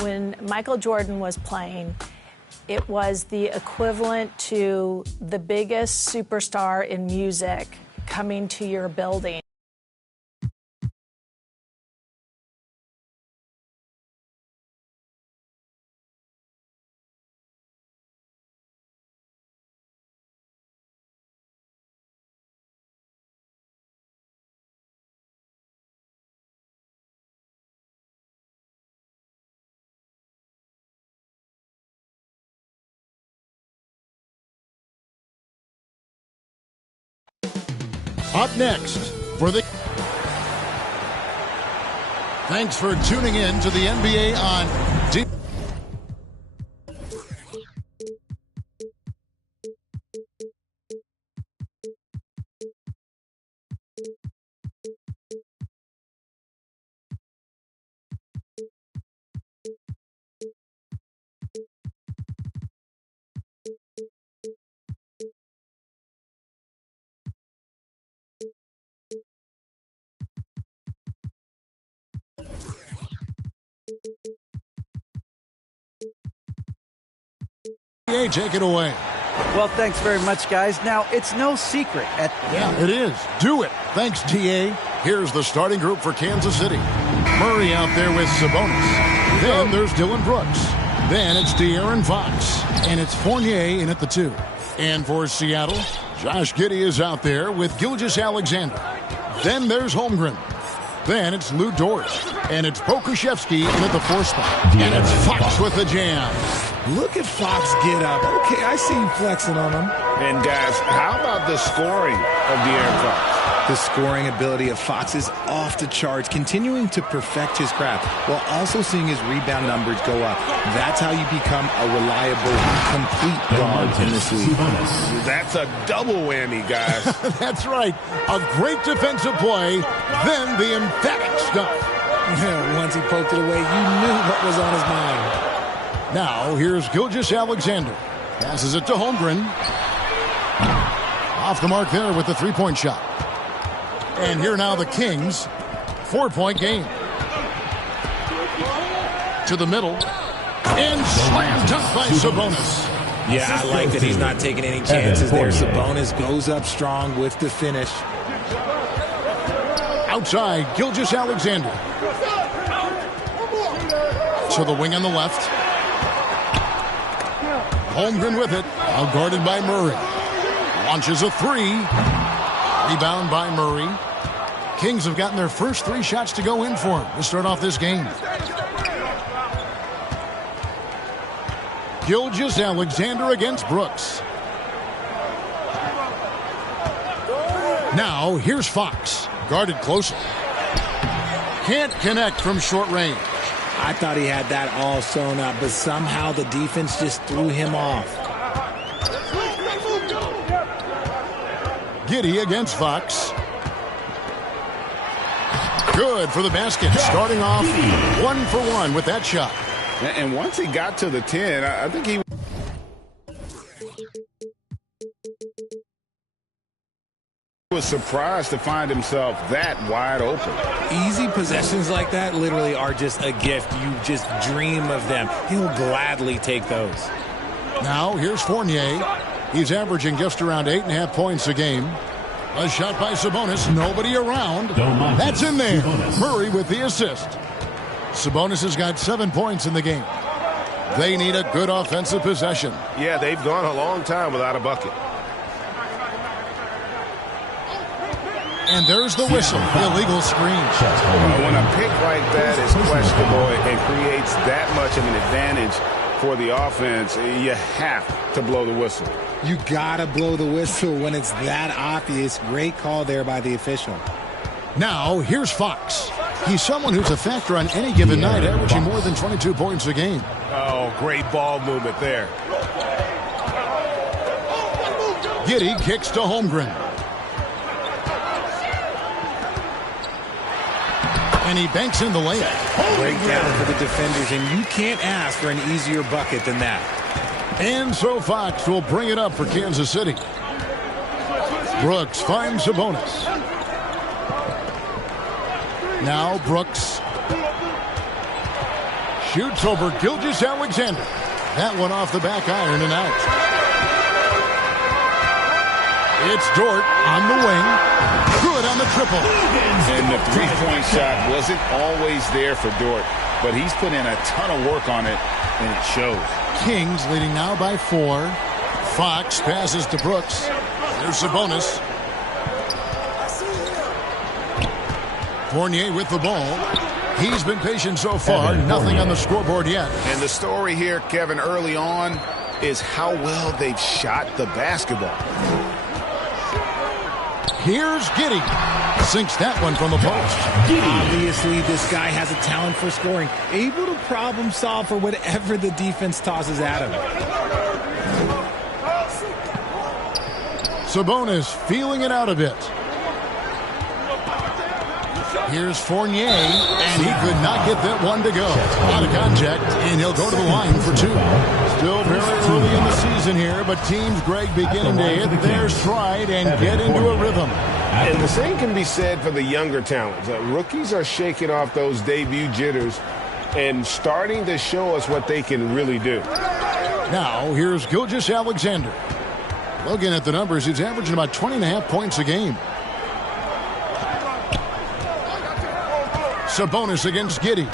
When Michael Jordan was playing, it was the equivalent to the biggest superstar in music coming to your building. Up next for the... Thanks for tuning in to the NBA on D. Take it away. Well, thanks very much, guys. Now, it's no secret Yeah, it is. Do it. Thanks, TA. Here's the starting group for Kansas City. Murray out there with Sabonis. Then there's Dylan Brooks. Then it's De'Aaron Fox. And it's Fournier in at the 2. And for Seattle, Josh Giddey is out there with Gilgeous-Alexander. Then there's Holmgren. Then it's Lou Dort. And it's Pokusevski in at the 4 spot. And it's Fox with the jam. Look at Fox get up. Okay, I see you flexing on him. And guys, how about the scoring of De'Aaron Fox? The scoring ability of Fox is off the charts, continuing to perfect his craft while also seeing his rebound numbers go up. That's how you become a reliable, complete guard in this league. That's a double whammy, guys. That's right. A great defensive play, then the emphatic stuff. Yeah, once he poked it away, you knew what was on his mind. Now, here's Gilgeous-Alexander. Passes it to Holmgren. Off the mark there with the three-point shot. And here now the Kings. 4-point game. To the middle. And slam dunk by Sabonis. Yeah, I like that he's not taking any chances there. Sabonis goes up strong with the finish. Outside, Gilgeous-Alexander. To the wing on the left. Holmgren with it. Now guarded by Murray. Launches a 3. Rebound by Murray. Kings have gotten their first 3 shots to go in for him to start off this game. Gilgeous-Alexander against Brooks. Now, here's Fox. Guarded closely. Can't connect from short range. I thought he had that all sewn up, but somehow the defense just threw him off. Giddey against Fox. Good for the basket. Starting off 1 for 1 with that shot. And once he got to the 10, I think he was surprised to find himself that wide open. Easy possessions like that literally are just a gift. You just dream of them. He'll gladly take those. Now, here's Fournier. He's averaging just around 8.5 points a game. A shot by Sabonis. Nobody around. That's in there. Murray with the assist. Sabonis has got 7 points in the game. They need a good offensive possession. Yeah, they've gone a long time without a bucket. And there's the whistle. Illegal screen. When a pick like that is questionable and creates that much of an advantage for the offense, you have to blow the whistle. You gotta blow the whistle when it's that obvious. Great call there by the official. Now, here's Fox. He's someone who's a factor on any given night, averaging more than 22 points a game. Oh, great ball movement there. Giddey kicks to Holmgren. And he banks in the layup. Great down for the defenders, and you can't ask for an easier bucket than that. And so Fox will bring it up for Kansas City. Brooks finds Sabonis. Now Brooks. shoots over Gilgeous-Alexander. That one off the back iron and out. It's Dort on the wing. Good on the triple. And the three-point shot wasn't always there for Dort, but he's put in a ton of work on it, and it shows. Kings leading now by 4. Fox passes to Brooks. There's Sabonis. Fournier with the ball. He's been patient so far. Nothing on the scoreboard yet. And the story here, Kevin, early on is how well they've shot the basketball. Here's Giddey. Sinks that one from the post. Obviously, this guy has a talent for scoring. Able to problem solve for whatever the defense tosses at him. Sabonis feeling it out a bit. Here's Fournier, and he could not get that one to go. Out of contact, and he'll go to the line for 2. Still very early in the season here, but teams, Greg, beginning to hit their stride and get into a rhythm. And the same can be said for the younger talents. Rookies are shaking off those debut jitters and starting to show us what they can really do. Now, here's Gilgeous-Alexander. Looking at the numbers, he's averaging about 20.5 points a game. Sabonis against Giddey.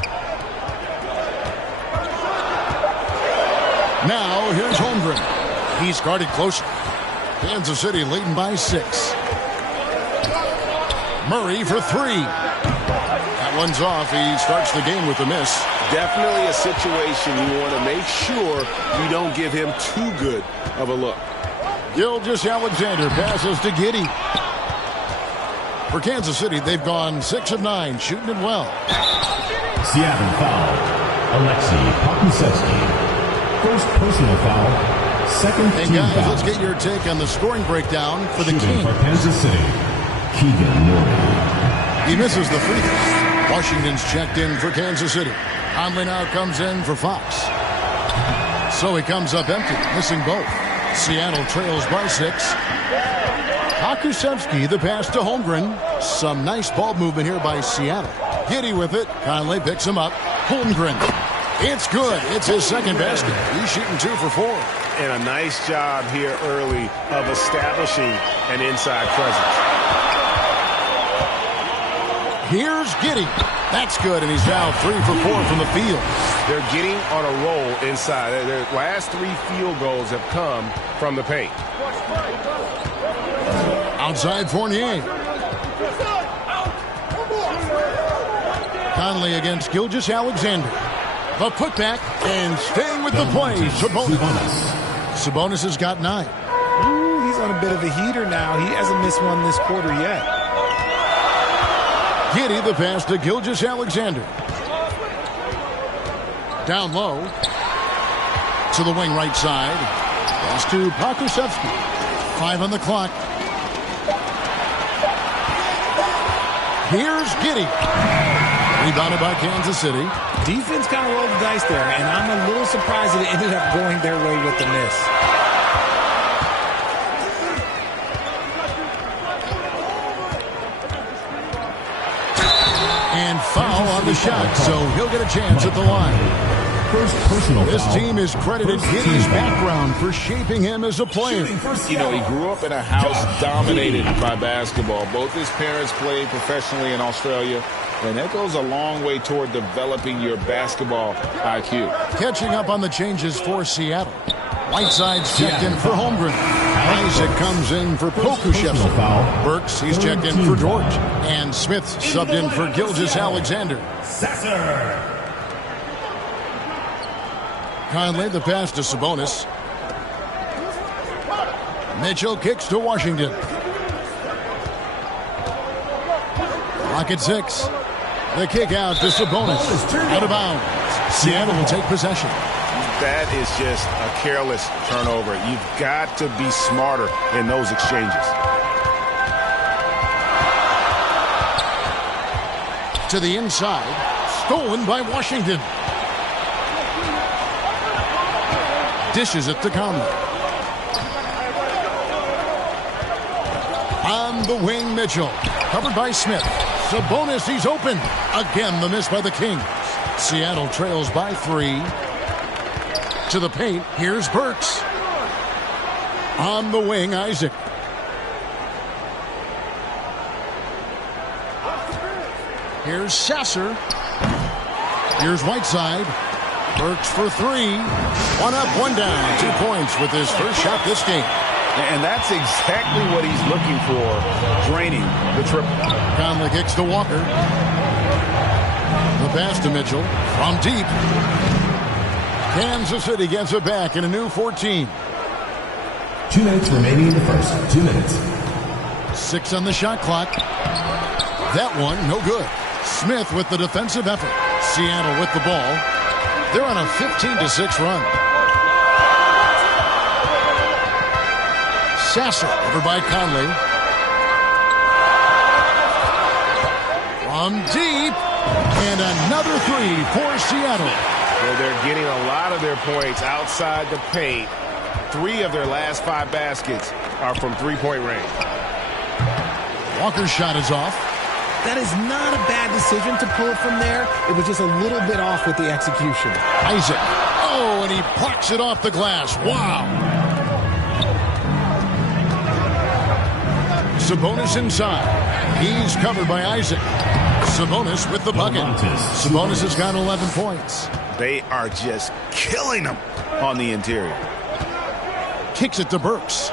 Now, here's Holmgren. He's guarded closer. Kansas City leading by 6. Murray for 3. That one's off. He starts the game with a miss. Definitely a situation you want to make sure you don't give him too good of a look. Gilgeous-Alexander passes to Giddey. For Kansas City, they've gone 6 of 9, shooting it well. Seattle foul. Alexei Pokusevsky. First personal foul. Second team foul. Guys, let's get your take on the scoring breakdown for the Kings. For Kansas City, Keegan Murray. He misses the free throw. Washington's checked in for Kansas City. Conley now comes in for Fox. So he comes up empty, missing both. Seattle trails by 6. Pokusevsky, the pass to Holmgren. Some nice ball movement here by Seattle. Giddey with it. Conley picks him up. Holmgren. It's good. It's his second basket. He's shooting 2 for 4. And a nice job here early of establishing an inside presence. Here's Giddey. That's good, and he's now 3 for 4 from the field. They're getting on a roll inside. Their last 3 field goals have come from the paint. Outside Fournier. Conley against Gilgeous-Alexander. The putback and staying with the play. Sabonis has got 9. Ooh, he's on a bit of a heater now. He hasn't missed one this quarter yet. Giddey the pass to Gilgeous-Alexander. Down low. To the wing right side. Pass to Pokusevsky. 5 on the clock. Here's Giddey. Rebounded by Kansas City. Defense kind of rolled the dice there, and I'm a little surprised that it ended up going their way with the miss. And foul on the shot, so he'll get a chance at the line. First personal This foul. team has credited Giddey's background for shaping him as a player. You know, he grew up in a house dominated by basketball. Both his parents played professionally in Australia, and that goes a long way toward developing your basketball IQ. Catching up on the changes for Seattle. Whiteside's checked in for Holmgren. Isaac comes in for Pokusevsky. Burks, he's checked in for Dort. And Smith subbed in for Gilgeous-Alexander. Conley the pass to Sabonis. Mitchell kicks to Washington. Clock at 6. The kick out to Sabonis. Out of bounds. Seattle will take possession. That is just a careless turnover. You've got to be smarter in those exchanges. To the inside. Stolen by Washington. Dishes it to Conley. On the wing, Mitchell. Covered by Smith. Sabonis, he's open. Again, the miss by the Kings. Seattle trails by 3. To the paint, here's Burks. On the wing, Isaac. Here's Sasser. Here's Whiteside. Burks for 3. 1 up, 1 down. 2 points with his first shot this game. And that's exactly what he's looking for, draining the triple. Conley kicks to Walker. The pass to Mitchell from deep. Kansas City gets it back in a new 14. 2 minutes remaining in the first. 2 minutes. 6 on the shot clock. That one, no good. Smith with the defensive effort. Seattle with the ball. They're on a 15-6 run. Sasser over by Conley. From deep. And another 3 for Seattle. Well, they're getting a lot of their points outside the paint. 3 of their last 5 baskets are from three-point range. Walker's shot is off. That is not a bad decision to pull it from there. It was just a little bit off with the execution. Isaac. Oh, and he plucks it off the glass. Wow. Sabonis inside. He's covered by Isaac. Sabonis with the bucket. Sabonis has got 11 points. They are just killing them on the interior. Kicks it to Burks.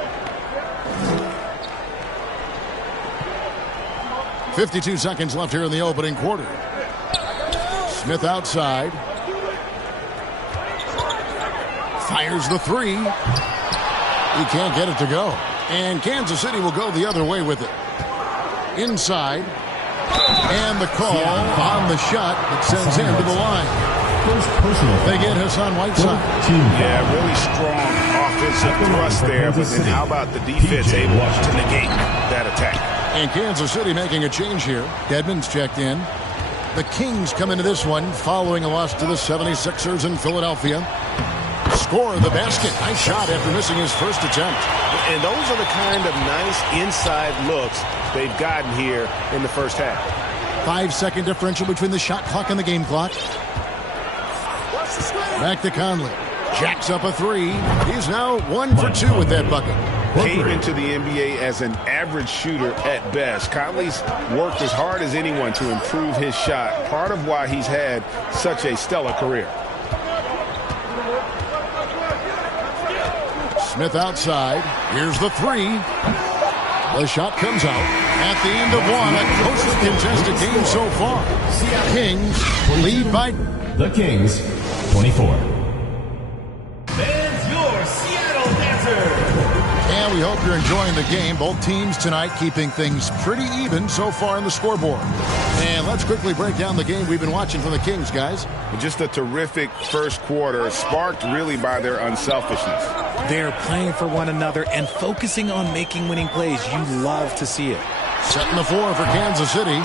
52 seconds left here in the opening quarter. Smith outside. Fires the 3. He can't get it to go. And Kansas City will go the other way with it. Inside. And the call on the shot that sends him to the line. They get Hassan Whiteside. Yeah, really strong offensive thrust there. But then how about the defense able to negate that attack? And Kansas City making a change here. Dedmon's checked in. The Kings come into this one following a loss to the 76ers in Philadelphia. Score the basket. Nice shot after missing his first attempt. And those are the kind of nice inside looks they've gotten here in the first half. 5-second differential between the shot clock and the game clock. Back to Conley. Jacks up a 3. He's now 1 for 2 with that bucket. Came into the NBA as an average shooter at best. Conley's worked as hard as anyone to improve his shot. Part of why he's had such a stellar career. Smith outside. Here's the 3. The shot comes out at the end of one. A closely contested game so far. Kings lead by the Kings, 24. Fans, your Seattle Dancer. And we hope you're enjoying the game. Both teams tonight keeping things pretty even so far on the scoreboard. And let's quickly break down the game we've been watching from the Kings, guys. Just a terrific first quarter, sparked really by their unselfishness. They're playing for one another and focusing on making winning plays. You love to see it. Setting the floor for Kansas City,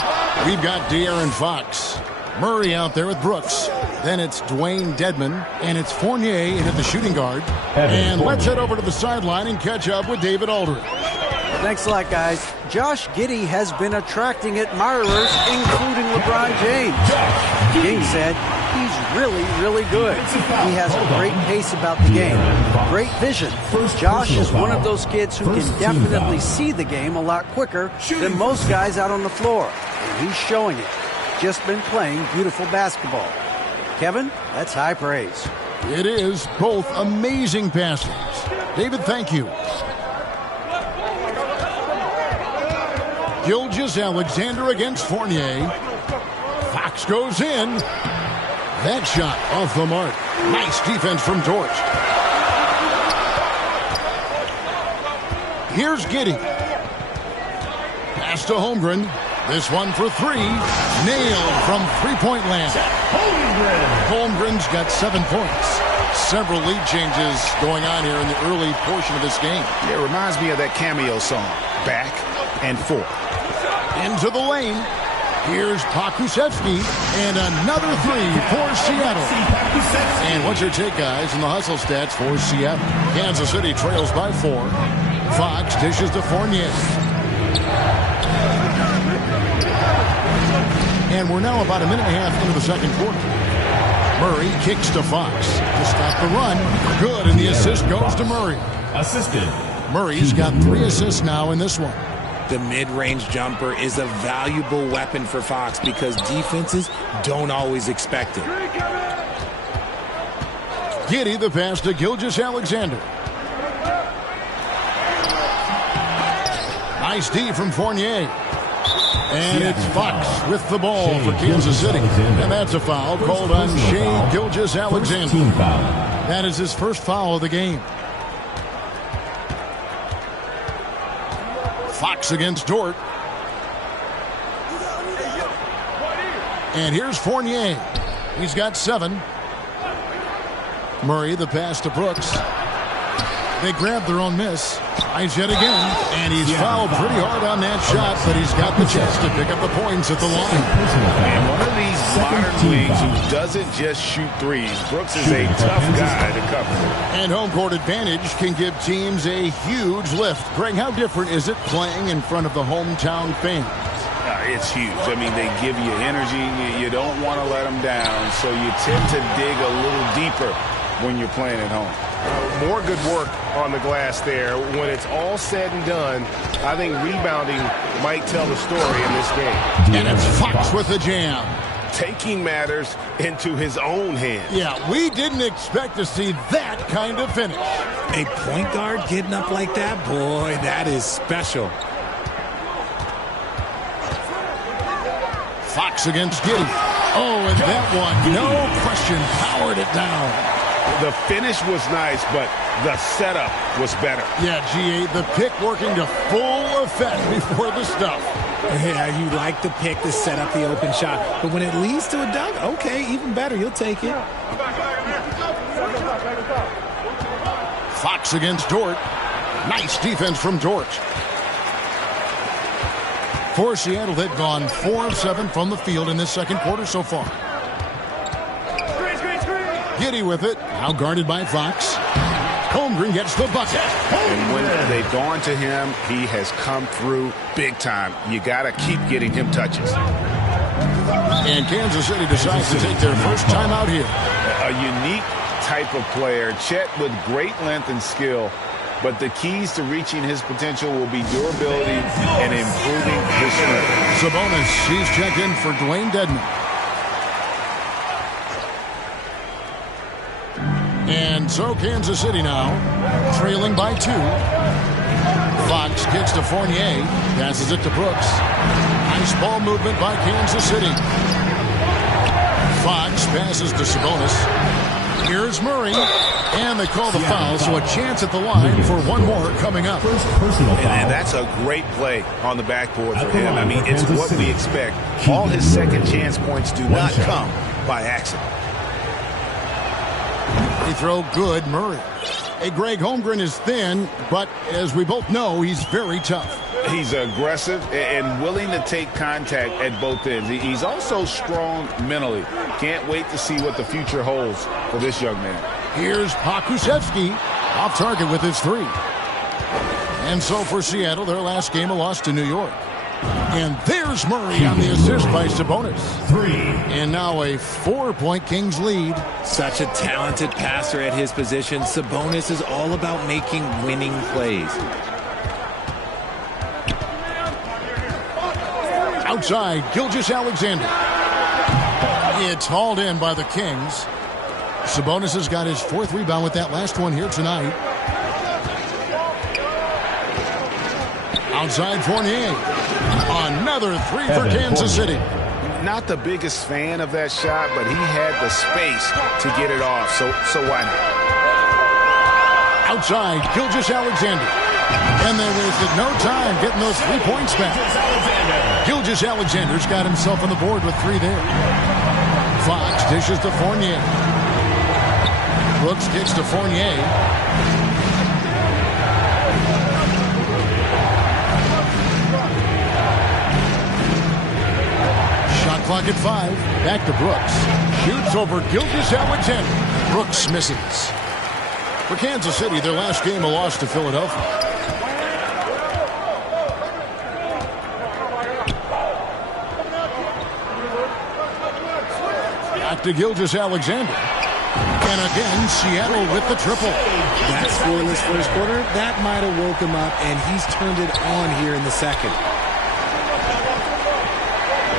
we've got De'Aaron Fox. Murray out there with Brooks. Then it's Dwayne Dedmon, and it's Fournier in at the shooting guard. And let's head over to the sideline and catch up with David Aldridge. Thanks a lot, guys. Josh Giddey has been attracting admirers, including LeBron James. King said he's really, really good. He has a great pace about the game, great vision. Josh is one of those kids who can definitely see the game a lot quicker than most guys out on the floor. And he's showing it. Just been playing beautiful basketball. Kevin, that's high praise. It is. Both amazing passes. David, thank you. Gilgeous-Alexander against Fournier. Fox goes in. That shot off the mark. Nice defense from George. Here's Giddey. Pass to Holmgren. This one for 3. Nailed from three-point land. Holmgren's got 7 points. Several lead changes going on here in the early portion of this game. Yeah, it reminds me of that cameo song, Back and Forth. Into the lane. Here's Pokusevski, and another 3 for Seattle. And what's your take, guys, in the hustle stats for Seattle? Kansas City trails by 4. Fox dishes to Fournier. And we're now about a minute and a half into the second quarter. Murray kicks to Fox to stop the run. Good, and the assist goes to Murray. Assisted. Murray's got 3 assists now in this one. The mid-range jumper is a valuable weapon for Fox because defenses don't always expect it. Giddey the pass to Gilgeous-Alexander. Nice D from Fournier. And it's Fox with the ball for Kansas City. And that's a foul called on Shai Gilgeous-Alexander. That is his first foul of the game. Fox against Dort. And here's Fournier. He's got 7. Murray the pass to Brooks. They grab their own miss. Tries yet again. And he's fouled pretty hard on that shot, but he's got the chance to pick up the points at the line. And one of these modern leagues who doesn't just shoot threes. Brooks is a tough guy to cover. And home court advantage can give teams a huge lift. Greg, how different is it playing in front of the hometown fans? It's huge. I mean, they give you energy. You don't want to let them down, so you tend to dig a little deeper when you're playing at home. More good work on the glass there. When it's all said and done, I think rebounding might tell the story in this game. And it's Fox with the jam. Taking matters into his own hands. Yeah, we didn't expect to see that kind of finish. A point guard getting up like that, boy, that is special. Fox against Giddey. Oh, and that one, no question, powered it down. The finish was nice, but the setup was better. Yeah, GA, the pick working to full effect before the stuff. Yeah, you like the pick to set up the open shot. But when it leads to a dunk, okay, even better. You'll take it. Fox against Dort. Nice defense from Dort. For Seattle, they've gone 4 of 7 from the field in this second quarter so far. Giddey with it. Now guarded by Fox. Holmgren gets the bucket. And when they've gone to him, he has come through big time. You got to keep getting him touches. And Kansas City decides to take their first time out here. A unique type of player. Chet with great length and skill. But the keys to reaching his potential will be durability and improving his strength. Sabonis, he's checked in for Dwayne Dedman. And so Kansas City now, trailing by 2. Fox kicks to Fournier, passes it to Brooks. Nice ball movement by Kansas City. Fox passes to Sabonis. Here's Murray, and they call the foul, so a chance at the line for one more coming up. And that's a great play on the backboard for him. I mean, it's what we expect. All his second chance points do not come by accident. They throw good, Murray. Hey, Greg, Holmgren is thin, but as we both know, he's very tough. He's aggressive and willing to take contact at both ends. He's also strong mentally. Can't wait to see what the future holds for this young man. Here's Pokusevski off target with his 3. And so for Seattle, their last game a loss to New York. And there's Murray on the assist by Sabonis. 3. And now a 4-point Kings lead. Such a talented passer at his position. Sabonis is all about making winning plays. Outside, Gilgeous-Alexander. It's hauled in by the Kings. Sabonis has got his 4th rebound with that last one here tonight. Outside Fournier. Another 3 for Kansas City. Not the biggest fan of that shot, but he had the space to get it off, so why not? Outside, Gilgeous-Alexander. And they wasted no time getting those 3 points back. Gilgeous-Alexander's got himself on the board with 3 there. Fox dishes to Fournier. Brooks kicks to Fournier. Shot clock at 5. Back to Brooks. Shoots over Gilgeous-Alexander. Brooks misses. For Kansas City, their last game a loss to Philadelphia. Back to Gilgeous-Alexander. And again, Seattle with the triple. That scoreless first quarter, that might have woke him up, and he's turned it on here in the second.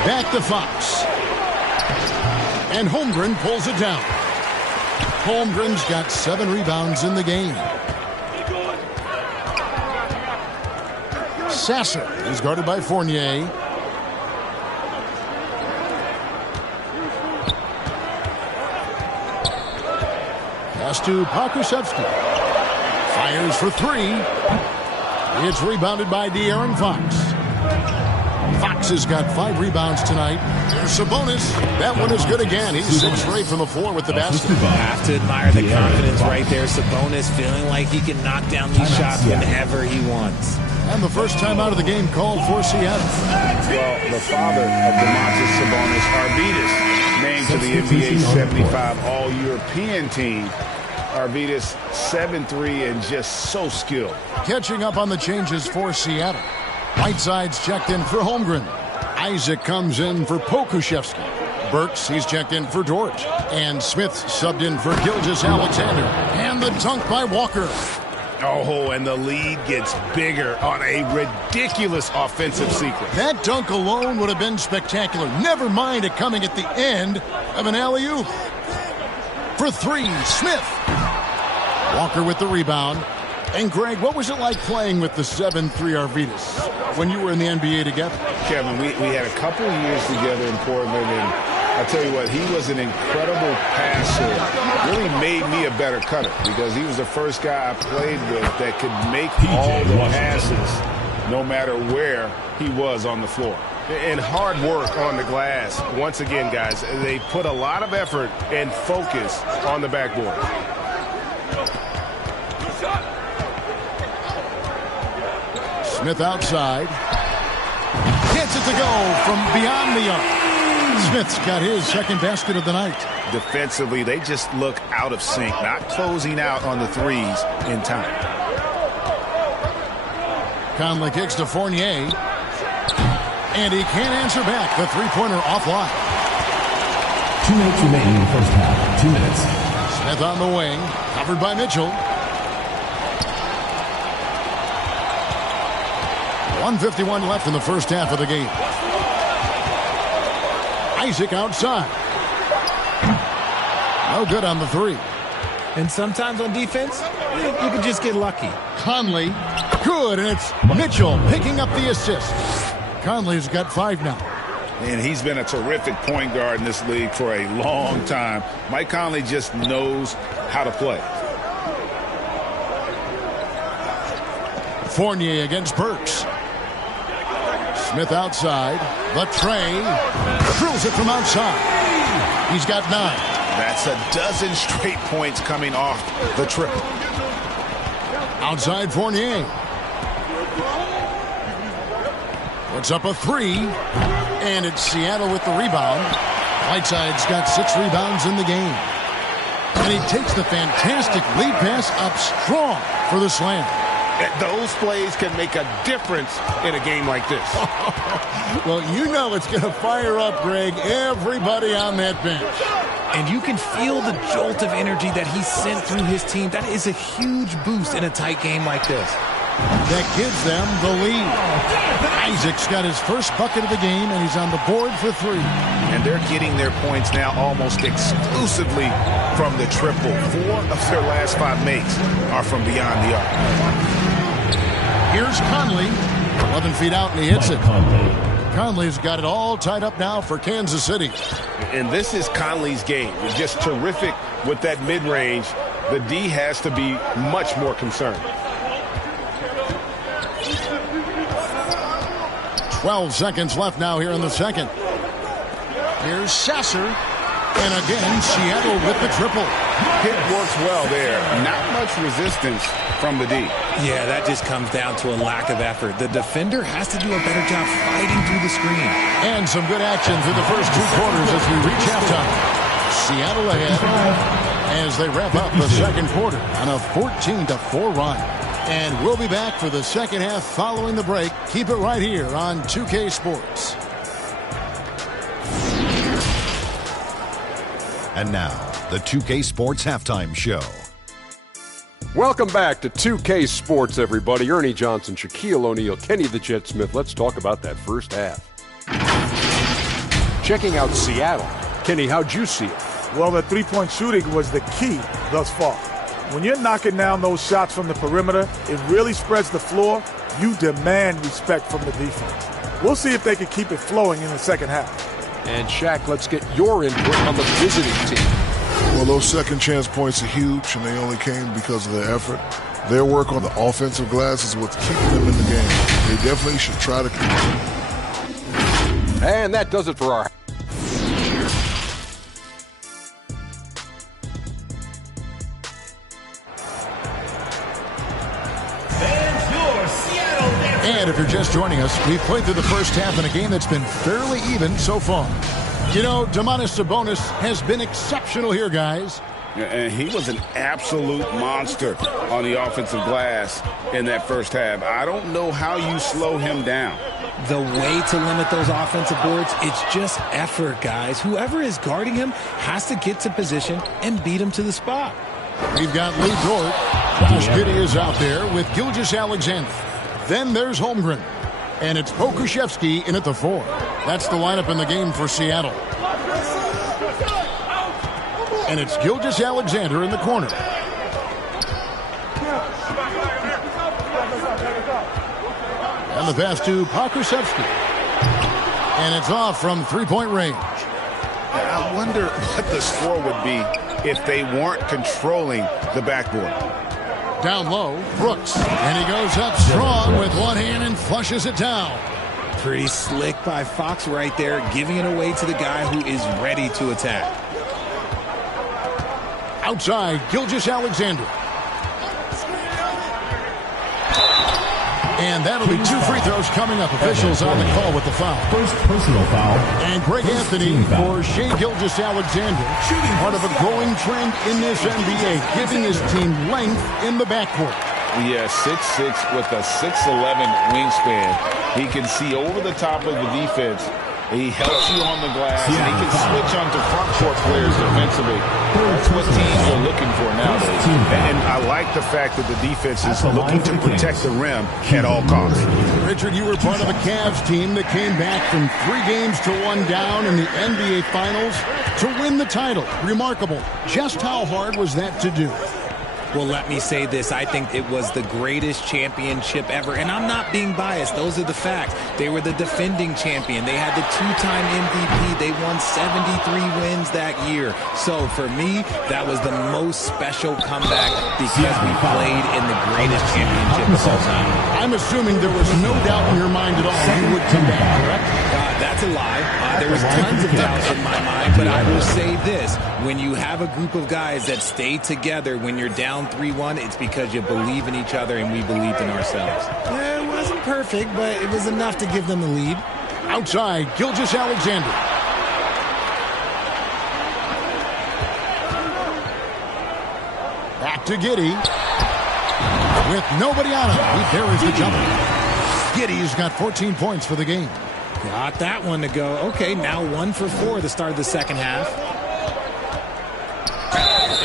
Back to Fox. And Holmgren pulls it down. Holmgren's got 7 rebounds in the game. Sasser is guarded by Fournier. Pass to Pokusevski. Fires for 3. It's rebounded by De'Aaron Fox. Fox has got 5 rebounds tonight. There's Sabonis. That one is good again. He's 6 straight from the floor with the basket. Have to admire the confidence right there. Sabonis feeling like he can knock down these shots whenever he wants. And the first time out of the game called for Seattle. Well, the father of Domantas Sabonis, Arvydas, named to the NBA 75 All-European team. Arvydas 7'3" and just so skilled. Catching up on the changes for Seattle. Whiteside's checked in for Holmgren. Isaac comes in for Pokusevski. Burks, he's checked in for Dort. And Smith's subbed in for Gilgeous-Alexander. And the dunk by Walker. Oh, and the lead gets bigger on a ridiculous offensive sequence. That dunk alone would have been spectacular. Never mind it coming at the end of an alley-oop. For 3, Smith. Walker with the rebound. And Greg, what was it like playing with the 7'3" Arvydas when you were in the NBA together? Kevin, we had a couple of years together in Portland, and I tell you what, he was an incredible passer. Really made me a better cutter because he was the first guy I played with that could make all the passes no matter where he was on the floor. And hard work on the glass. Once again, guys, they put a lot of effort and focus on the backboard. Smith outside. Gets it to go from beyond the arc. Smith's got his second basket of the night. Defensively, they just look out of sync, not closing out on the threes in time. Conley kicks to Fournier. And he can't answer back. The three-pointer offline. 2 minutes remaining in the first half. 2 minutes. Smith on the wing. Covered by Mitchell. 1:51 left in the first half of the game. Isaac outside. No good on the 3. And sometimes on defense, you can just get lucky. Conley, good, and it's Mitchell picking up the assist. Conley's got 5 now. And he's been a terrific point guard in this league for a long time. Mike Conley just knows how to play. Fournier against Burks. Smith outside. The tray. Drills it from outside. He's got 9. That's a dozen straight points coming off the triple. Outside Fournier. Puts up a 3. And it's Seattle with the rebound. Whiteside's got 6 rebounds in the game. And he takes the fantastic lead pass up strong for the slam. Those plays can make a difference in a game like this. Well, you know it's going to fire up, Greg, everybody on that bench. And you can feel the jolt of energy that he sent through his team. That is a huge boost in a tight game like this. That gives them the lead. Isaac's got his first bucket of the game, and he's on the board for 3. And they're getting their points now almost exclusively from the triple. 4 of their last 5 makes are from beyond the arc. Here's Conley. 11 feet out, and he hits it. Conley's got it all tied up now for Kansas City. And this is Conley's game. Just terrific with that mid-range. The D has to be much more concerned. 12 seconds left now here in the second. Here's Sasser. And again, Seattle with the triple. Hit works well there. Not much resistance from the D. Yeah, that just comes down to a lack of effort. The defender has to do a better job fighting through the screen. And some good action through the first 2 quarters as we reach halftime. Seattle ahead as they wrap up the second quarter on a 14-4 run. And we'll be back for the second half following the break. Keep it right here on 2K Sports. And now, the 2K Sports Halftime Show. Welcome back to 2K Sports, everybody. Ernie Johnson, Shaquille O'Neal, Kenny the Jet Smith. Let's talk about that first half. Checking out Seattle. Kenny, how'd you see it? Well, the three-point shooting was the key thus far. When you're knocking down those shots from the perimeter, it really spreads the floor. You demand respect from the defense. We'll see if they can keep it flowing in the second half. And Shaq, let's get your input on the visiting team. Well, those second chance points are huge, and they only came because of their effort. Their work on the offensive glass is what's keeping them in the game. They definitely should try to continue. And that does it for our... And if you're just joining us, we've played through the first half in a game that's been fairly even so far. You know, Domantas Sabonis has been exceptional here, guys. And he was an absolute monster on the offensive glass in that first half. I don't know how you slow him down. The way to limit those offensive boards, it's just effort, guys. Whoever is guarding him has to get to position and beat him to the spot. We've got Lee Dort. Josh Giddey is out there with Gilgeous-Alexander. Then there's Holmgren. And it's Pokusevski in at the 4. That's the lineup in the game for Seattle. And it's Gilgeous-Alexander in the corner. And the pass to Pokusevski. And it's off from three-point range. I wonder what the score would be if they weren't controlling the backboard. Down low, Brooks. And he goes up strong with one hand and flushes it down. Pretty slick by Fox right there, giving it away to the guy who is ready to attack. Outside, Gilgeous-Alexander. And that'll be 2 free throws coming up. Officials on the call with the foul. First personal foul. And Greg Anthony for Shai Gilgeous-Alexander. Part of a growing trend in this NBA, giving his team length in the backcourt. Yeah, 6'6" with a 6'11" wingspan. He can see over the top of the defense. He helps you on the glass. And he can switch onto front court players defensively. That's what teams are looking for nowadays. And I like the fact that the defense is looking to protect the rim at all costs. Richard, you were part of a Cavs team that came back from 3 games to 1 down in the NBA Finals to win the title. Remarkable. Just how hard was that to do? Well, let me say this. I think it was the greatest championship ever. And I'm not being biased. Those are the facts. They were the defending champion. They had the 2-time MVP. They won 73 wins that year. So for me, that was the most special comeback because we played in the greatest championship of all time. I'm assuming there was no doubt in your mind at all you would come back, correct? That's a lie. There was tons of doubt in my mind, but I will say this. When you have a group of guys that stay together when you're down 3-1, it's because you believe in each other and we believed in ourselves. It wasn't perfect, but it was enough to give them the lead. Outside, Gilgeous-Alexander. Back to Giddey. With nobody on him, he buries the jumper. Giddey's got 14 points for the game. Got that one to go. Okay, now 1 for 4 to start the second half.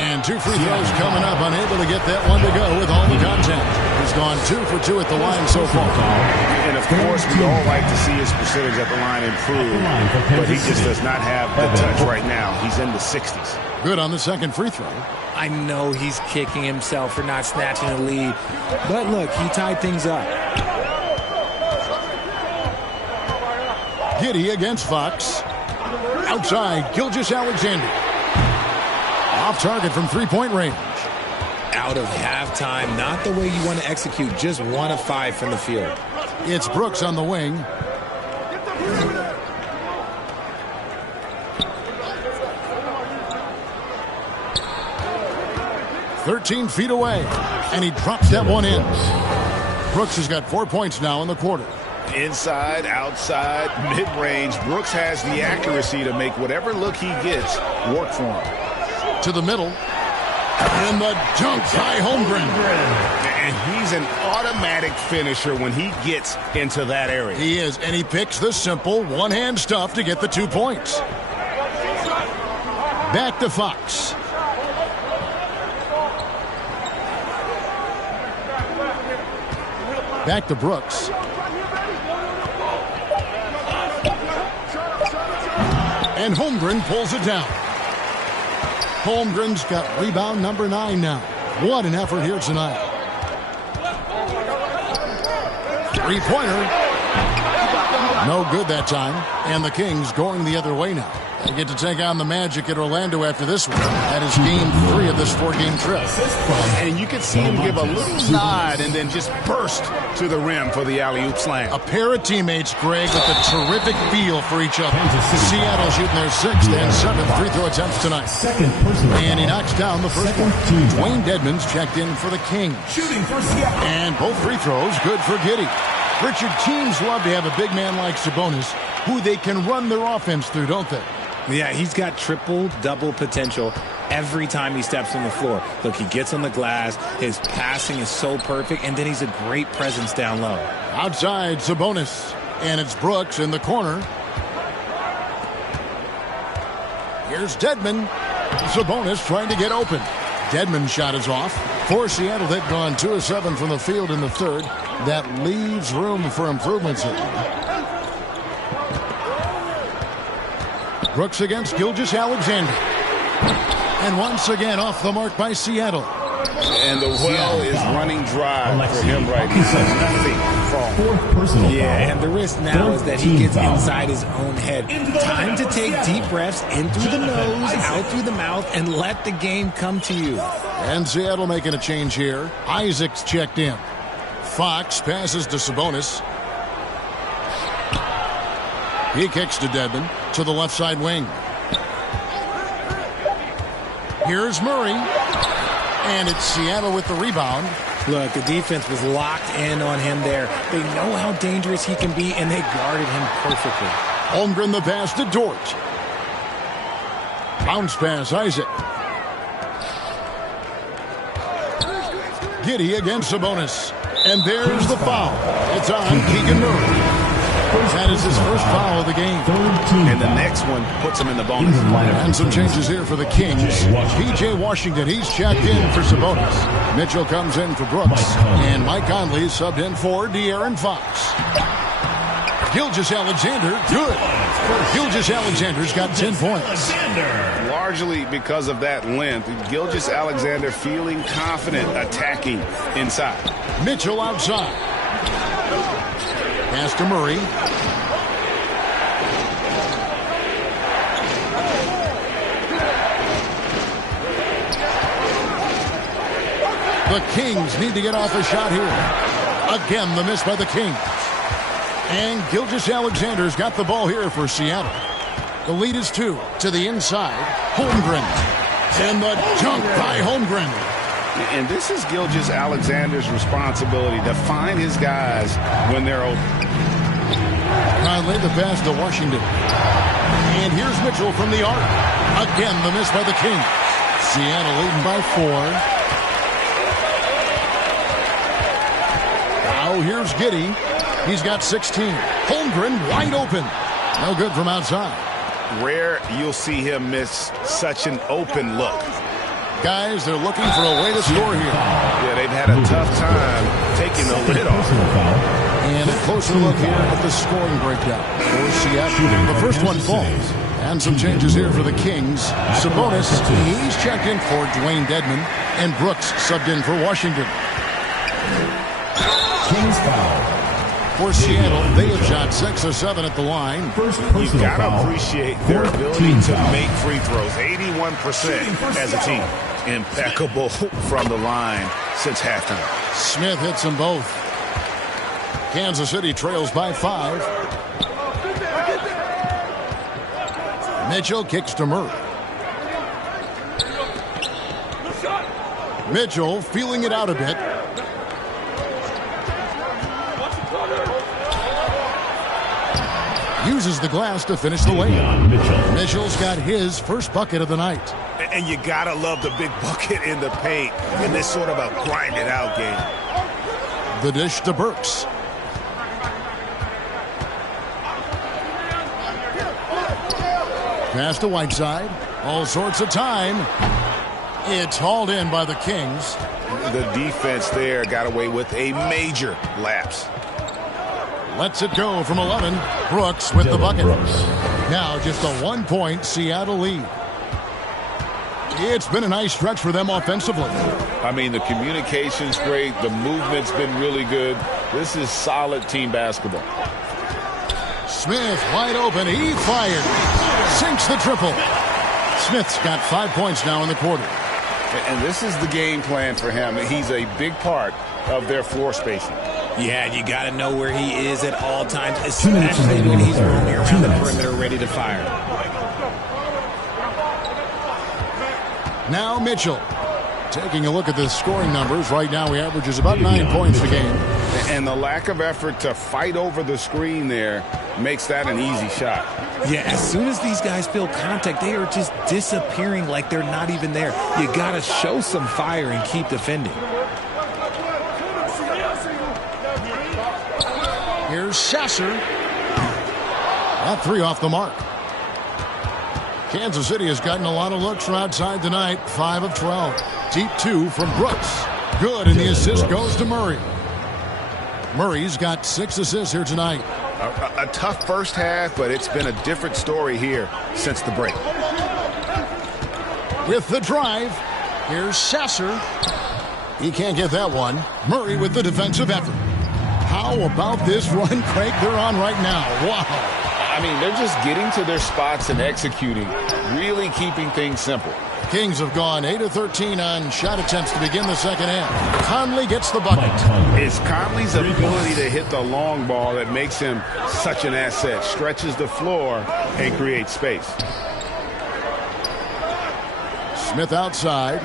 And 2 free throws coming up. Unable to get that one to go with all the contact. He's gone 2 for 2 at the line so far. And, of course, we all like to see his percentage at the line improve. But he just does not have the touch right now. He's in the 60s. Good on the second free throw. I know he's kicking himself for not snatching the lead. But, look, he tied things up. Giddey against Fox. Outside, Gilgeous-Alexander. Off target from 3-point range. Out of halftime, not the way you want to execute, just 1 of 5 from the field. It's Brooks on the wing. "13 feet away, and he drops that one in. Brooks has got 4 points now in the quarter. Inside, outside, mid-range. Brooks has the accuracy to make whatever look he gets work for him. To the middle. And the dunk by Holmgren. And he's an automatic finisher when he gets into that area. He is, and he picks the simple one-hand stuff to get the 2 points. Back to Fox. Back to Brooks. And Holmgren pulls it down. Holmgren's got rebound number 9 now. What an effort here tonight. Three-pointer. No good that time. And the Kings going the other way now. They get to take on the Magic at Orlando after this one. That is game 3 of this 4-game trip. And you can see him give a little nod and then just burst to the rim for the alley-oop slam. A pair of teammates, Greg, with a terrific feel for each other. Seattle shooting their 6th and 7th free throw attempts tonight. And he knocks down the first one. Dwayne Dedmon's checked in for the Kings. And both free throws good for Giddey. Richard, teams love to have a big man like Sabonis who they can run their offense through, don't they? Yeah, he's got triple-double potential every time he steps on the floor. Look, he gets on the glass, his passing is so perfect, and then he's a great presence down low. Outside, Sabonis. And it's Brooks in the corner. Here's Dedmon. Sabonis trying to get open. Dedmon's shot is off. For Seattle, they've gone 2 of 7 from the field in the third. That leaves room for improvements here. Brooks against Gilgeous-Alexander. And once again off the mark by Seattle. And the well is running dry for him right now. Nothing. Yeah, and the risk now is that he gets inside his own head. Time to take deep breaths in through the nose, out through the mouth, and let the game come to you. And Seattle making a change here. Isaac's checked in. Fox passes to Sabonis. He kicks to Dedmon to the left side wing. Here's Murray. And it's Seattle with the rebound. Look, the defense was locked in on him there. They know how dangerous he can be, and they guarded him perfectly. Holmgren the pass to Dort. Bounce pass, Isaac. Giddey against Sabonis. And there's the foul. It's on Keegan Murray. That is his first foul of the game. And the next one puts him in the bonus. And some changes here for the Kings. P.J. Washington, he's checked in for Sabonis. Mitchell comes in for Brooks. And Mike Conley subbed in for De'Aaron Fox. Gilgeous-Alexander, good. Gilgeous-Alexander's got 10 points. Largely because of that length, Gilgeous-Alexander feeling confident attacking inside. Mitchell outside. Pass to Murray. The Kings need to get off a shot here. Again, the miss by the Kings. And Gilgeous-Alexander's got the ball here for Seattle. The lead is 2 to the inside. Holmgren. And the dunk by Holmgren. And this is Gilgeous-Alexander's responsibility to find his guys when they're open. Conley the pass to Washington. And here's Mitchell from the arc. Again, the miss by the Kings. Seattle leading by 4. Now here's Giddey. He's got 16. Holmgren wide open. No good from outside. Rare you'll see him miss such an open look. Guys, they're looking for a way to score here. Yeah, they've had a tough time taking the lid off. And a closer look here at the scoring breakdown for Seattle. The first one falls. And some changes here for the Kings. Sabonis, he's checked in for Dwayne Dedmon. And Brooks subbed in for Washington. Kings foul. For Seattle, they have shot 6 of 7 at the line. You've got to appreciate their ability to make free throws. 81% as a team. Impeccable from the line since halftime. Smith hits them both. Kansas City trails by 5. Mitchell kicks to Murray. Mitchell feeling it out a bit. Uses the glass to finish the layup. Mitchell's got his first bucket of the night. And you gotta love the big bucket in the paint in this sort of a grinded out game. The dish to Burks. Pass to Whiteside. All sorts of time. It's hauled in by the Kings. The defense there got away with a major lapse. Lets it go from 11. Brooks with the bucket. Now just a 1-point Seattle lead. It's been a nice stretch for them offensively. I mean, the communication's great. The movement's been really good. This is solid team basketball. Smith wide open. He fired. Sinks the triple. Smith's got 5 points now in the quarter. And this is the game plan for him. He's a big part of their floor spacing. Yeah, you got to know where he is at all times, especially when he's roaming around the perimeter ready to fire. Now Mitchell. Taking a look at the scoring numbers, right now he averages about 9 points a game. And the lack of effort to fight over the screen there makes that an easy shot. Yeah, as soon as these guys feel contact, they are just disappearing like they're not even there. You got to show some fire and keep defending. Here's Sasser. That 3 off the mark. Kansas City has gotten a lot of looks from outside tonight. 5 of 12. Deep 2 from Brooks. Good, and the assist goes to Murray. Murray's got 6 assists here tonight. A tough first half, but it's been a different story here since the break. With the drive, here's Sasser. He can't get that one. Murray with the defensive effort. How about this run, Craig, they're on right now? Wow. I mean, they're just getting to their spots and executing, really keeping things simple. Kings have gone 8 of 13 on shot attempts to begin the second half. Conley gets the bucket. It's Conley's ability to hit the long ball that makes him such an asset. Stretches the floor and creates space. Smith outside.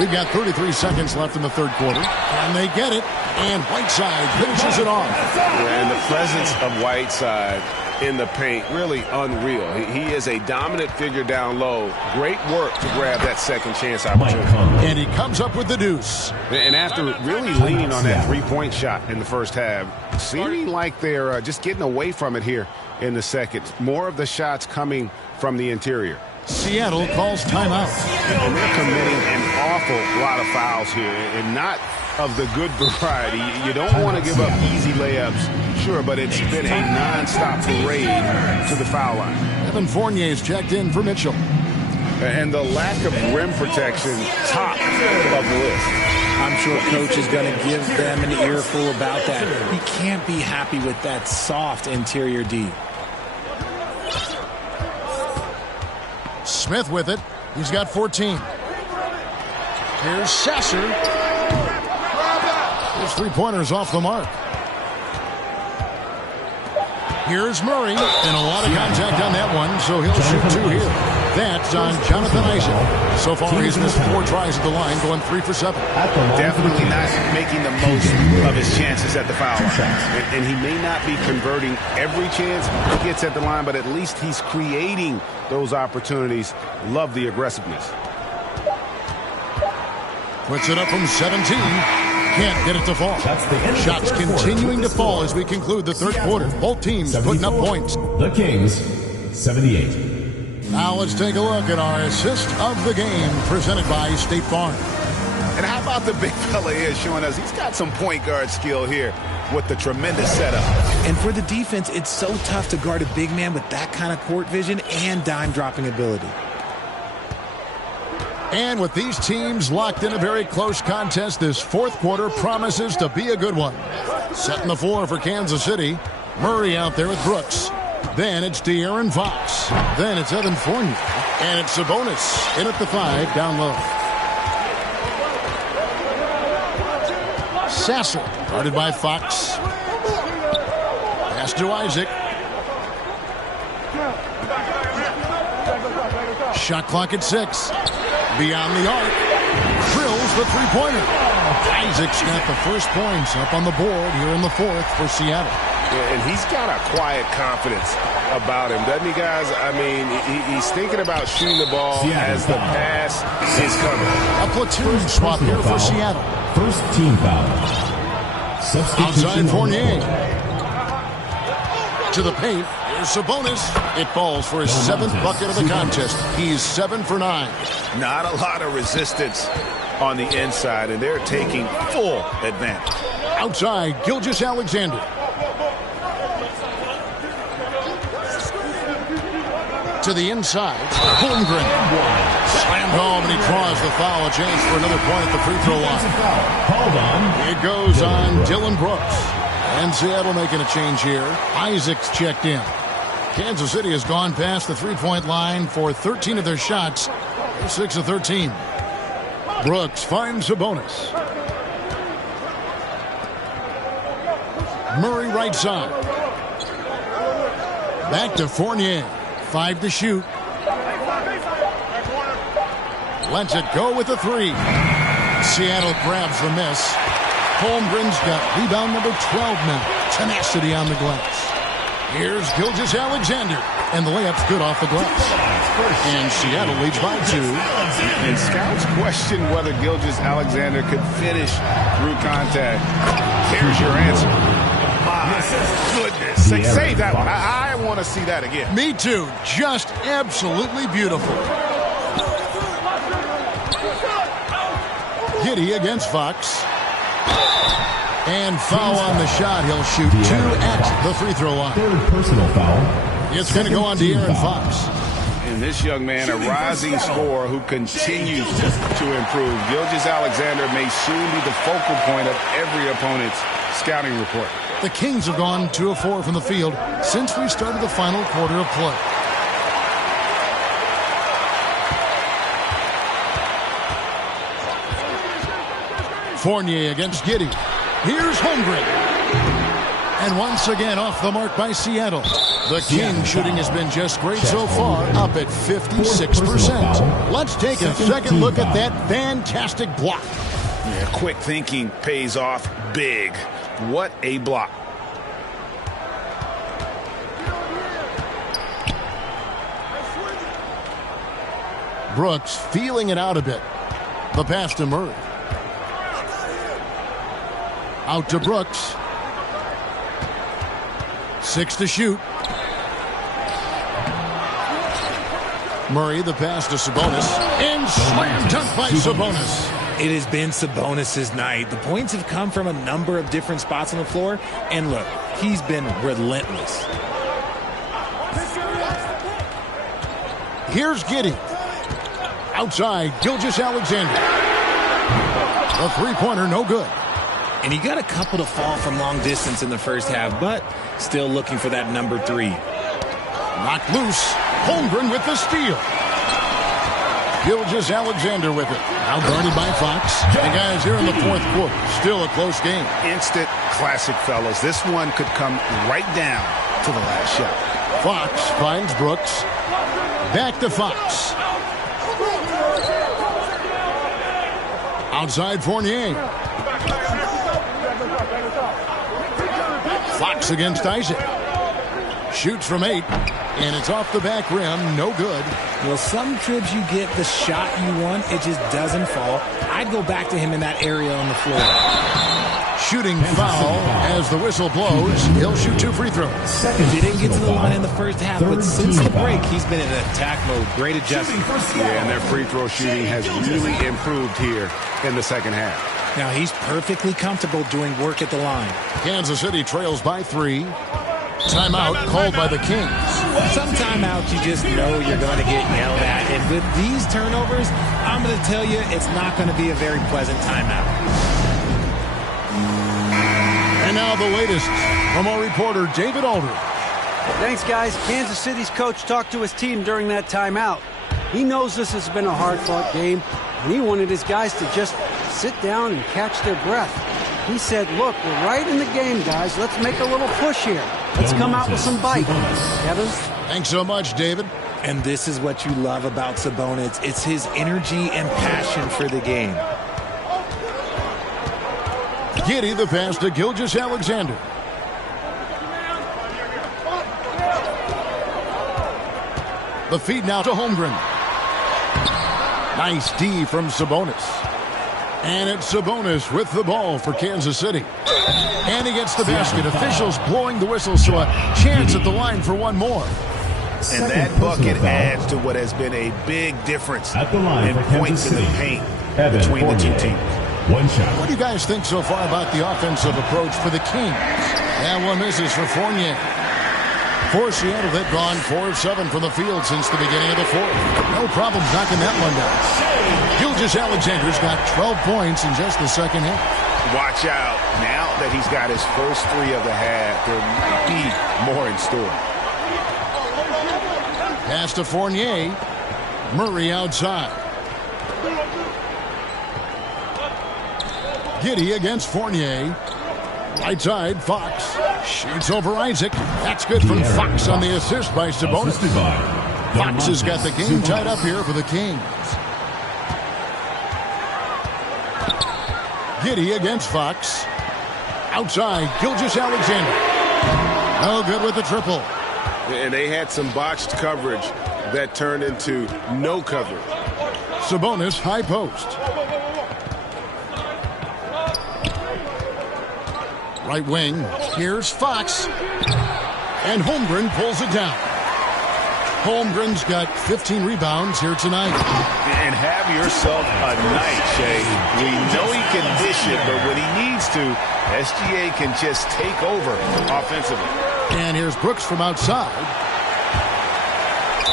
We've got 33 seconds left in the third quarter. And they get it. And Whiteside finishes it off. And the presence of Whiteside in the paint, really unreal. He is a dominant figure down low. Great work to grab that second chance opportunity. And he comes up with the deuce. And after really leaning on that three-point shot in the first half, seeming like they're just getting away from it here in the second. More of the shots coming from the interior. Seattle calls timeout. And they're committing an awful lot of fouls here, and not of the good variety. You don't want to give up easy layups, sure, but it's been a nonstop parade to the foul line. Evan Fournier's checked in for Mitchell. And the lack of rim protection, top of the list. I'm sure coach is going to give them an earful about that. He can't be happy with that soft interior D. Smith with it. He's got 14. Here's Sasser. His three-pointers off the mark. Here's Murray. And a lot of contact on that one, so he'll shoot 2 here. That's on Jonathan Isaac. So far, he's missed 4 tries at the line, going 3 for 7. Definitely not making the most of his chances at the foul line. And he may not be converting every chance he gets at the line, but at least he's creating those opportunities. Love the aggressiveness. Puts it up from 17. Can't get it to fall. Shots continuing to fall as we conclude the third quarter. Both teams putting up points. The Kings, 78. Now let's take a look at our assist of the game presented by State Farm. And how about the big fella here showing us he's got some point guard skill here with the tremendous setup. And for the defense, it's so tough to guard a big man with that kind of court vision and dime-dropping ability. And with these teams locked in a very close contest, this fourth quarter promises to be a good one. Setting the floor for Kansas City. Murray out there with Brooks. Then it's De'Aaron Fox. Then it's Evan Fournier. And it's Sabonis in at the 5 down low. Sasser guarded by Fox. Pass to Isaac. Shot clock at 6. Beyond the arc. Drills the three-pointer. Isaac's got the first points up on the board here in the fourth for Seattle. Yeah, and he's got a quiet confidence about him, doesn't he, guys? I mean, he's thinking about shooting the ball as the pass is coming. A platoon swap here for Seattle. First team foul. Outside Fournier. To the paint. Here's Sabonis. It falls for his 7th bucket of the contest. He's 7 for 9. Not a lot of resistance on the inside, and they're taking full advantage. Outside, Gilgeous-Alexander. To the inside, Holmgren. Slammed home, and he draws the foul. A chance for another point at the free throw line. It goes on Dylan Brooks. And Seattle making a change here. Isaac's checked in. Kansas City has gone past the three-point line for 13 of their shots. They're 6 of 13. Brooks finds Sabonis. Murray right side. Back to Fournier. 5 to shoot. Lets it go with a 3. Seattle grabs the miss. Holmgren's got rebound number 12 now. Tenacity on the glass. Here's Gilgeous-Alexander. And the layup's good off the glass. And Seattle leads by 2. And scouts question whether Gilgeous-Alexander could finish through contact. Here's your answer. My goodness. Save that one. I want to see that again. Me too. Just absolutely beautiful. Giddey against Fox. And foul on the shot. He'll shoot 2 at the free throw line. Third personal foul. It's going to go on De'Aaron Fox. And this young man, a rising scorer who continues to improve. Gilgeous-Alexander may soon be the focal point of every opponent's scouting report. The Kings have gone 2 of 4 from the field since we started the final quarter of play. Fournier against Giddey. Here's Holmgren. And once again off the mark by Seattle. The Kings shooting has been just great so far, up at 56%. Let's take a second look at that fantastic block. Yeah, quick thinking pays off big. What a block. Brooks feeling it out a bit. The pass to Murray. Out to Brooks. 6 to shoot. Murray, the pass to Sabonis. And slam dunk by Sabonis. It has been Sabonis' night. The points have come from a number of different spots on the floor. And look, he's been relentless. Here's Giddey. Outside, Gilgeous-Alexander. The three-pointer, no good. And he got a couple to fall from long distance in the first half, but still looking for that number 3. Knocked loose. Holmgren with the steal. Gilgeous-Alexander with it. Now guarded by Fox. And guys, here in the fourth quarter, still a close game. Instant classic, fellas. This one could come right down to the last shot. Fox finds Brooks. Back to Fox. Outside Fournier. Fox against Isaac. Shoots from 8. And it's off the back rim. No good. Well, some trips you get the shot you want. It just doesn't fall. I'd go back to him in that area on the floor. Shooting foul as the whistle blows. He'll shoot 2 free throws. He didn't get to the line in the first half, but since the break, he's been in attack mode. Great adjustment. Yeah, and their free throw shooting has really improved here in the second half. Now he's perfectly comfortable doing work at the line. Kansas City trails by 3. Timeout called by the Kings. Some timeouts you just know you're going to get yelled at. And with these turnovers, I'm going to tell you it's not going to be a very pleasant timeout. And now the latest from our reporter, David Aldridge. Thanks, guys. Kansas City's coach talked to his team during that timeout. He knows this has been a hard-fought game, and he wanted his guys to just sit down and catch their breath. He said, look, we're right in the game, guys. Let's make a little push here. Let's come out with some bite. Kevin? Thanks so much, David. And this is what you love about Sabonis. It's his energy and passion for the game. Giddey the pass to Gilgeous-Alexander. The feed now to Holmgren. Nice D from Sabonis. And it's Sabonis with the ball for Kansas City. And he gets the basket. Officials blowing the whistle, so a chance at the line for one more. And that bucket adds to what has been a big difference in points in the paint between the two teams. One shot. What do you guys think so far about the offensive approach for the Kings? And one misses for Fournier. For Seattle, they've gone 4 of 7 from the field since the beginning of the fourth. No problem knocking that one down. Gilgeous-Alexander's got 12 points in just the second half. Watch out. Now that he's got his first 3 of the half, there might be more in store. Pass to Fournier. Murray outside. Giddey against Fournier. Right side, Fox. Shoots over Isaac. That's good from Fox on the assist by Sabonis. Fox has got the game tied up here for the Kings. Giddey against Fox. Outside, Gilgeous-Alexander. No good with the triple. And they had some botched coverage that turned into no coverage. Sabonis, high post. Right wing, here's Fox. And Holmgren pulls it down. Holmgren's got 15 rebounds here tonight. And have yourself a night, Shay. We know he can dish it, but when he needs to, SGA can just take over offensively. And here's Brooks from outside.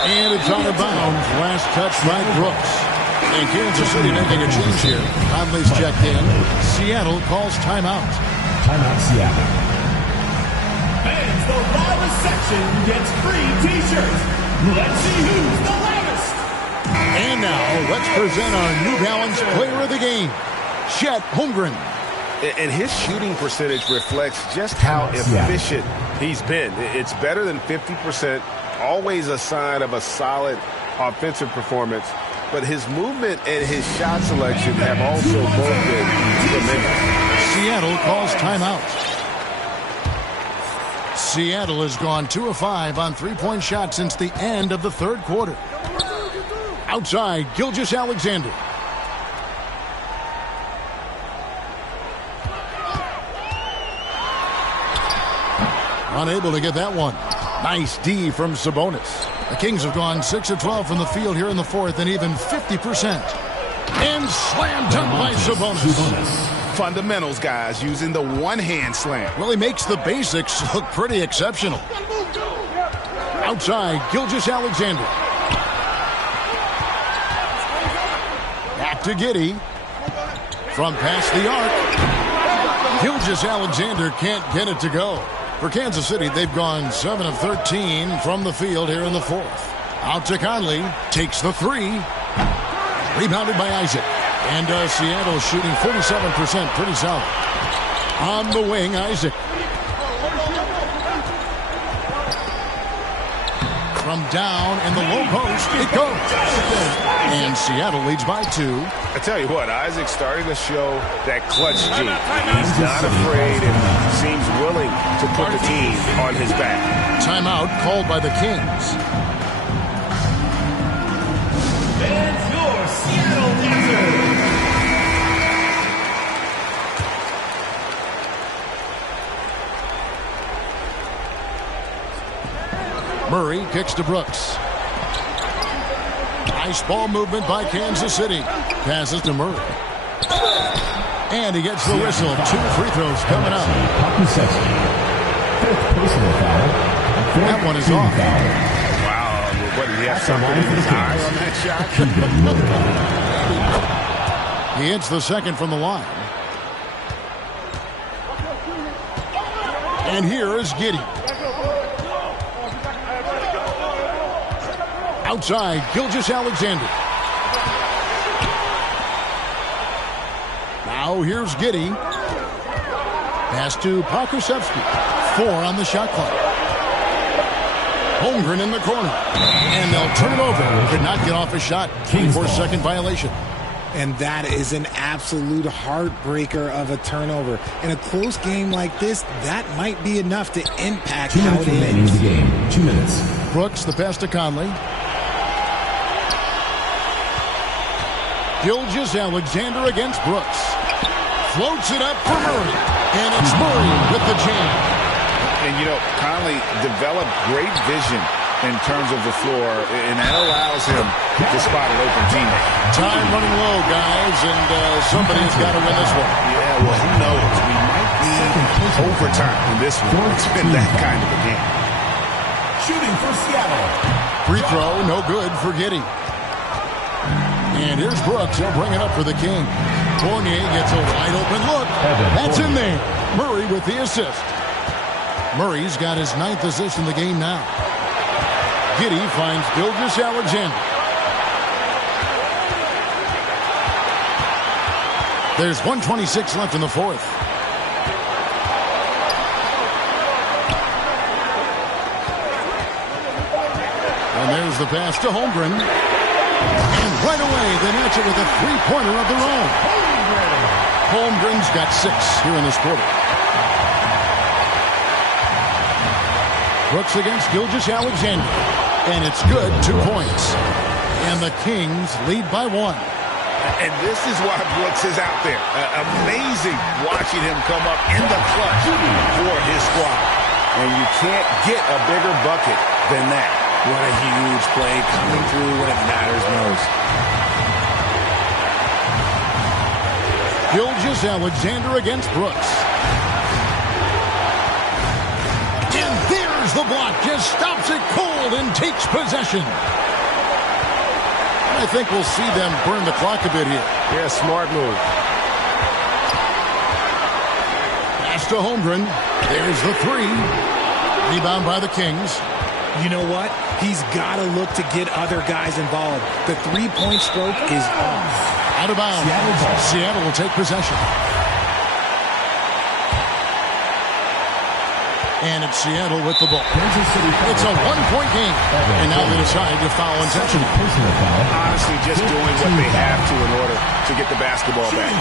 And it's out of bounds. Last touch by Brooks. And Kansas City making a change here. Conley's checked in. Seattle calls timeout. Timeout, Seattle. And the loudest section gets free T-shirts. Let's see who's the loudest. And now, let's present our New Balance Player of the Game, Chet Holmgren. And his shooting percentage reflects just how efficient he's been. It's better than 50%, always a sign of a solid offensive performance. But his movement and his shot selection have also both been tremendous. Seattle calls timeout. Seattle has gone 2 of 5 on three-point shots since the end of the third quarter. Outside, Gilgeous-Alexander. Unable to get that one. Nice D from Sabonis. The Kings have gone 6 of 12 from the field here in the fourth and even 50%. And slam dunk by Sabonis. Fundamentals, guys, using the one-hand slam. Well, he makes the basics look pretty exceptional. Outside, Gilgeous-Alexander. Back to Giddey. From past the arc. Gilgeous-Alexander can't get it to go. For Kansas City, they've gone 7 of 13 from the field here in the fourth. Out to Conley. Takes the 3. Rebounded by Isaac. And Seattle shooting 47%. Pretty solid. On the wing, Isaac. From down in the low post, it goes. And Seattle leads by 2. I tell you what, Isaac's starting to show that clutch gene. He's not afraid and seems willing to put the team on his back. Timeout called by the Kings. And your Seattle answer. Murray kicks to Brooks. Nice ball movement by Kansas City. Passes to Murray. And he gets the whistle. 2 free throws coming up. That one is off. Wow. What, did he have something in his eye on that shot? He hits the second from the line. And here is Giddey. Outside, Gilgeous-Alexander. Now here's Giddey. Pass to Pokusevski. 4 on the shot clock. Holmgren in the corner. And they'll turn it over. Could not get off a shot. 24-second violation. And that is an absolute heartbreaker of a turnover. In a close game like this, that might be enough to impact how it ends. 2 minutes. Brooks, the pass to Conley. Gilgeous-Alexander against Brooks. Floats it up for Murray. And it's Murray with the jam. And, you know, Conley developed great vision in terms of the floor, and that allows him to spot an open teammate. Time running low, guys, and somebody's got to win this one. Yeah, well, who knows? We might need overtime in this one. It's been that kind of a game. Shooting for Seattle. Free throw, no good for Giddey. And here's Brooks. He'll bring it up for the King. Fournier gets a wide open look. That's in there. Murray with the assist. Murray's got his 9th assist in the game now. Giddey finds Gilgeous-Alexander. There's 1:26 left in the fourth. And there's the pass to Holmgren. And right away, they match it with a three-pointer of their own. Holmgren's got 6 here in this quarter. Brooks against Gilgeous-Alexander. And it's good, 2 points. And the Kings lead by 1. And this is why Brooks is out there. Amazing watching him come up in the clutch for his squad. And you can't get a bigger bucket than that. What a huge play coming through when it matters most. Gilgeous-Alexander against Brooks. And there's the block. Just stops it cold and takes possession. I think we'll see them burn the clock a bit here. Yeah, smart move. Pass to Holmgren. There's the 3. Rebound by the Kings. You know what? He's got to look to get other guys involved. The three-point stroke is off. Out of bounds. Seattle will take possession. And it's Seattle with the ball. It's a 1-point game. And now they decide to foul intentionally. Honestly, just doing what they have to in order to get the basketball back.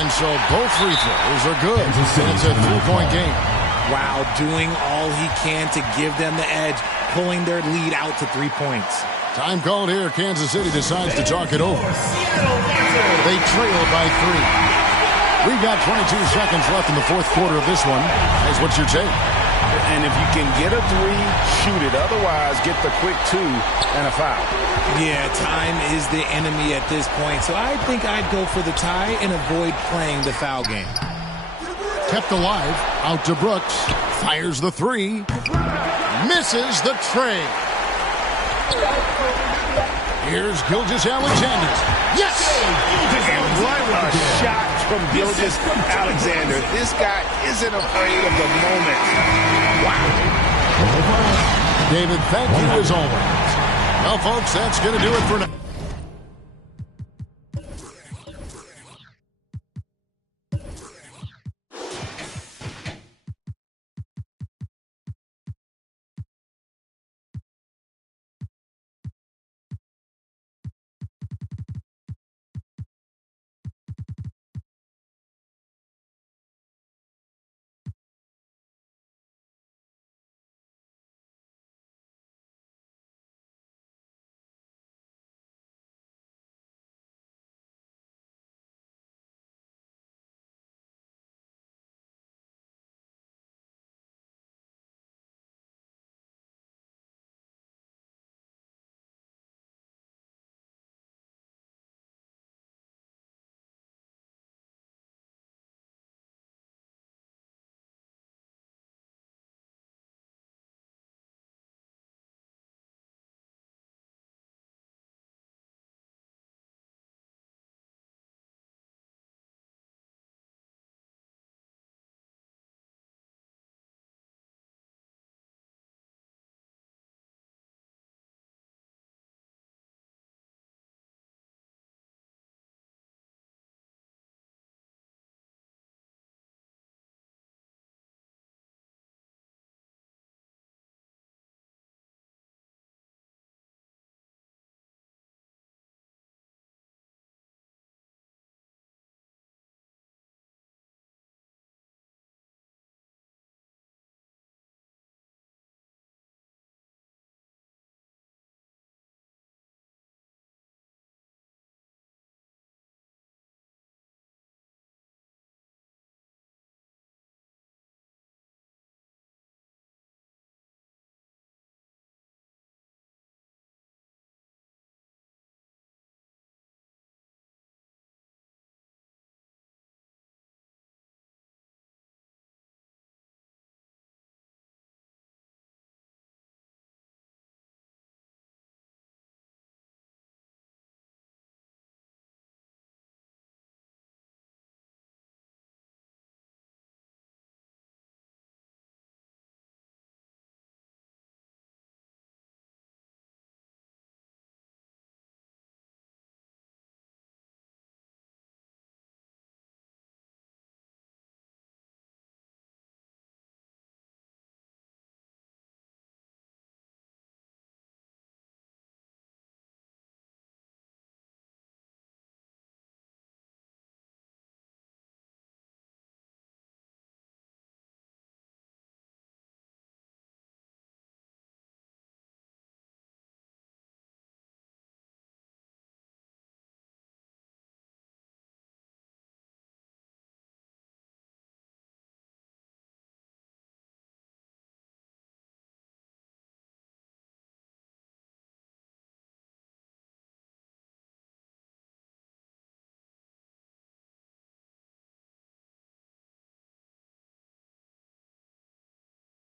And so both free throws are good. And it's a 3-point game. Wow, doing all he can to give them the edge, pulling their lead out to 3 points. Time called here. Kansas City decides to talk it over. They trail by 3. We've got 22 seconds left in the fourth quarter of this one. Guys, what's your take? And if you can get a 3, shoot it. Otherwise, get the quick 2 and a foul. Yeah, time is the enemy at this point. So I think I'd go for the tie and avoid playing the foul game. Kept alive. Out to Brooks. Fires the 3. Misses the tray. Here's Gilgeous-Alexander. Yes! And what a shot from Gilgeous-Alexander. This guy isn't afraid of the moment. Wow. David, thank you as always. Well, folks, that's going to do it for now.